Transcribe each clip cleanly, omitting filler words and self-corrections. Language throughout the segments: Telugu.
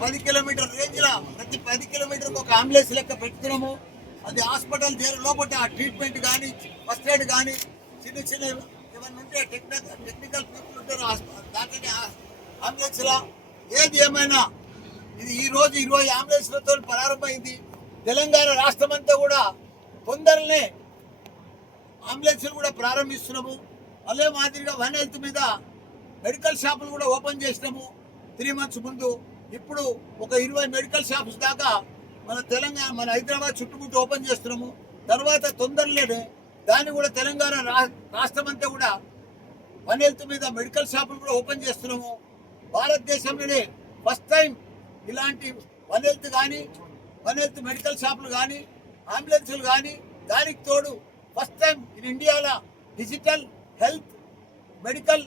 10 కిలోమీటర్ రేంజ్ లా ప్రతి 10 కిలోమీటర్ ఒక అంబులెన్స్ లెక్క పెట్టుతున్నాము. అది హాస్పిటల్ లోపల ఆ ట్రీట్మెంట్ కానీ ఫస్ట్ ఎయిడ్ కానీ చిన్న చిన్న ఏమన్నా ఉంటే టెక్నికల్ పీపుల్ ఉంటారు దాంట్లో అంబులెన్స్ లా ఏది ఏమైనా ఇది ఈ రోజు 20 అంబులెన్స్లతో ప్రారంభమైంది. తెలంగాణ రాష్ట్రం అంతా కూడా తొందరనే అంబులెన్స్లు కూడా ప్రారంభిస్తున్నాము. అదే మాదిరిగా వన్ హెల్త్ మీద మెడికల్ షాపులు కూడా ఓపెన్ చేసినాము 3 months ముందు. ఇప్పుడు ఒక 20 మెడికల్ షాప్స్ దాకా మన తెలంగాణ మన హైదరాబాద్ చుట్టుముట్టు ఓపెన్ చేస్తున్నాము. తర్వాత తొందరలోనే దాన్ని కూడా తెలంగాణ రాష్ట్రం అంతా కూడా వన్ హెల్త్ మీద మెడికల్ షాపులు కూడా ఓపెన్ చేస్తున్నాము. భారతదేశంలోనే ఫస్ట్ టైం ఇలాంటి వన్ హెల్త్ కానీ వన్ హెల్త్ మెడికల్ షాపులు కానీ అంబులెన్సులు కానీ దానికి తోడు ఫస్ట్ టైం ఇన్ ఇండియాలో digital health medical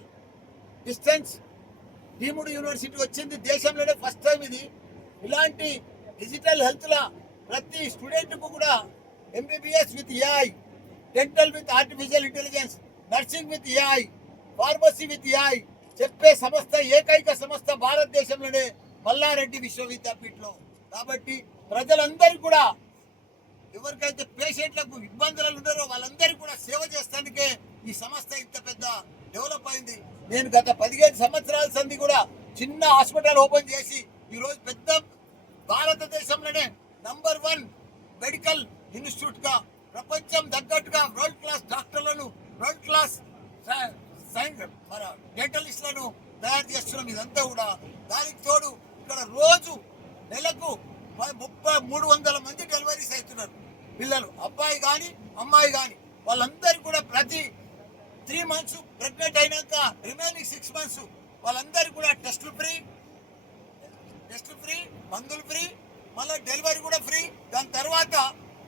distance deemed university వచ్చింది. దేశంలోనే ఫస్ట్ టైం ఇది. ఇలాంటి డిజిటల్ హెల్త్లా ప్రతి స్టూడెంట్కు కూడా MBBS with AI, dental with artificial intelligence, nursing with AI, pharmacy with AI చెప్పే సంస్థ ఏకైక సంస్థ భారతదేశంలోనే మల్లారెడ్డి విశ్వవిద్యాపీఠంలో. కాబట్టి ప్రజలందరూ కూడా ఎవరికైతే పేషెంట్లకు ఇబ్బందులు ఉన్నారో వాళ్ళందరికీ కూడా సేవ చేస్తానికే ఈ సంస్థ ఇంత పెద్ద డెవలప్ అయింది. నేను గత 15 సంవత్సరాల సంది కూడా చిన్న హాస్పిటల్ ఓపెన్ చేసి ఈరోజు పెద్ద భారతదేశంలోనే నంబర్ 1 మెడికల్ ఇన్స్టిట్యూట్ గా ప్రపంచం తగ్గట్టుగా వరల్డ్ క్లాస్ డాక్టర్లను వరల్డ్ క్లాస్ డెంటలిస్టులను తయారు చేస్తున్నాం. ఇదంతా కూడా దానికి తోడు ఇక్కడ రోజు నెలకు 300 మంది డెలివరీస్ అవుతున్నారు. పిల్లలు అబ్బాయి కానీ అమ్మాయి కానీ వాళ్ళందరూ కూడా ప్రతి 3 months ప్రెగ్నెంట్ అయినాక రిమైనింగ్ 6 months వాళ్ళందరూ కూడా టెస్టులు ఫ్రీ, మందులు ఫ్రీ, మళ్ళీ డెలివరీ కూడా ఫ్రీ. దాని తర్వాత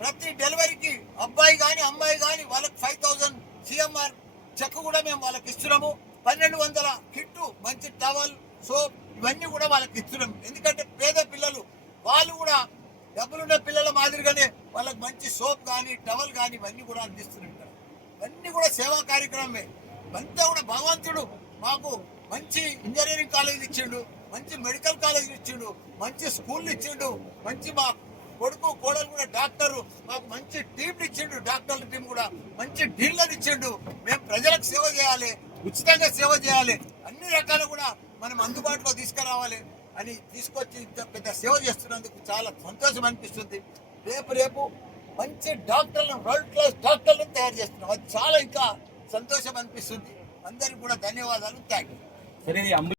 ప్రతి డెలివరీకి అబ్బాయి కానీ అమ్మాయి కానీ వాళ్ళకి 5000 సిఎంఆర్ చెక్ కూడా మేము వాళ్ళకి ఇస్తున్నాము. 1200 కిట్టు మంచి టవల్ సోప్ ఇవన్నీ కూడా వాళ్ళకి ఇస్తున్నాము. ఎందుకంటే పేద పిల్లలు వాళ్ళు కూడా డబ్బులున్న పిల్లల మాదిరిగానే వాళ్ళకి మంచి సోప్ కానీ టవల్ కానీ ఇవన్నీ కూడా అందిస్తున్నారు. ఇవన్నీ కూడా సేవా కార్యక్రమమే. అంతా కూడా భగవంతుడు మాకు మంచి ఇంజనీరింగ్ కాలేజీలు ఇచ్చిండు, మంచి మెడికల్ కాలేజీలు ఇచ్చిండు, మంచి స్కూళ్ళు ఇచ్చిండు, మంచి మా కొడుకు కోడలు కూడా డాక్టరు మాకు మంచి టీంలు ఇచ్చిండు, డాక్టర్ల టీం కూడా మంచి డీలర్ ఇచ్చిండు. మేము ప్రజలకు సేవ చేయాలి, ఉచితంగా సేవ చేయాలి, అన్ని రకాలు కూడా మనం అందుబాటులో తీసుకురావాలి అని తీసుకొచ్చి ఇంత పెద్ద సేవ చేస్తున్నందుకు చాలా సంతోషం అనిపిస్తుంది. రేపు మంచి డాక్టర్లను వరల్డ్ క్లాస్ డాక్టర్లను తయారు చేస్తున్నాం. అది చాలా ఇంకా సంతోషం అనిపిస్తుంది. అందరికీ కూడా ధన్యవాదాలు. Thank you.